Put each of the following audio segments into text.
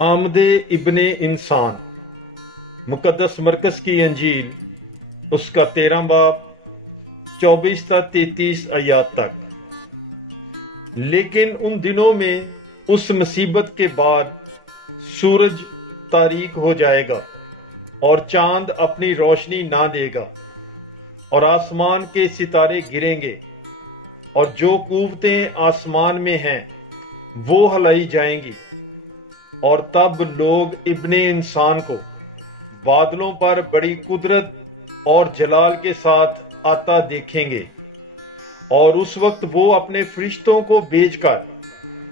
आमदे इब्ने इंसान मुकद्दस मरकज़ की अंजील उसका 13 बाब 24 से 33 आयत तक। लेकिन उन दिनों में उस मुसीबत के बाद सूरज तारीक हो जाएगा और चांद अपनी रोशनी ना देगा और आसमान के सितारे गिरेंगे और जो कुव्वतें आसमान में हैं वो हिलाई जाएंगी। और तब लोग इब्ने इंसान को बादलों पर बड़ी कुदरत और जलाल के साथ आता देखेंगे। और उस वक्त वो अपने फरिश्तों को भेजकर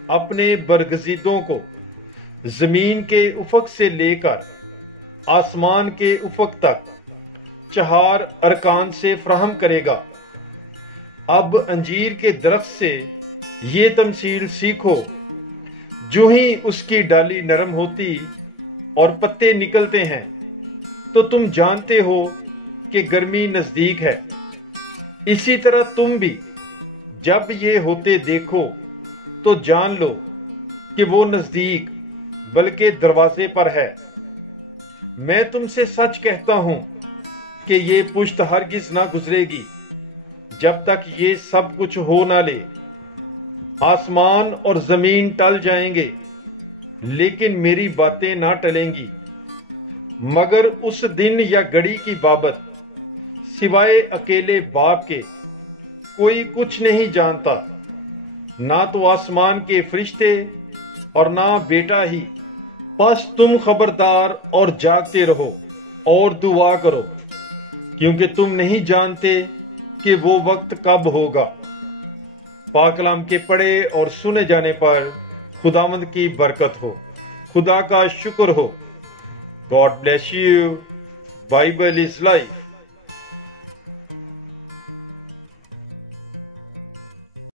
अपने बरगज़ीदों को जमीन के उफक से लेकर आसमान के उफक तक 4 अरकान से फराहम करेगा। अब अंजीर के दरख्त से ये तमसील सीखो, जो ही उसकी डाली नरम होती और पत्ते निकलते हैं तो तुम जानते हो कि गर्मी नजदीक है। इसी तरह तुम भी जब ये होते देखो तो जान लो कि वो नजदीक बल्कि दरवाजे पर है। मैं तुमसे सच कहता हूं कि ये पुश्त हरगिज ना गुजरेगी जब तक ये सब कुछ हो ना ले। आसमान और जमीन टल जाएंगे लेकिन मेरी बातें ना टलेंगी। मगर उस दिन या घड़ी की बाबत सिवाय अकेले बाप के कोई कुछ नहीं जानता, ना तो आसमान के फरिश्ते और ना बेटा ही। बस तुम खबरदार और जागते रहो और दुआ करो, क्योंकि तुम नहीं जानते कि वो वक्त कब होगा। पाक कलाम के पढ़े और सुने जाने पर खुदावंद की बरकत हो, खुदा का शुक्र हो। God bless you. Bible is life.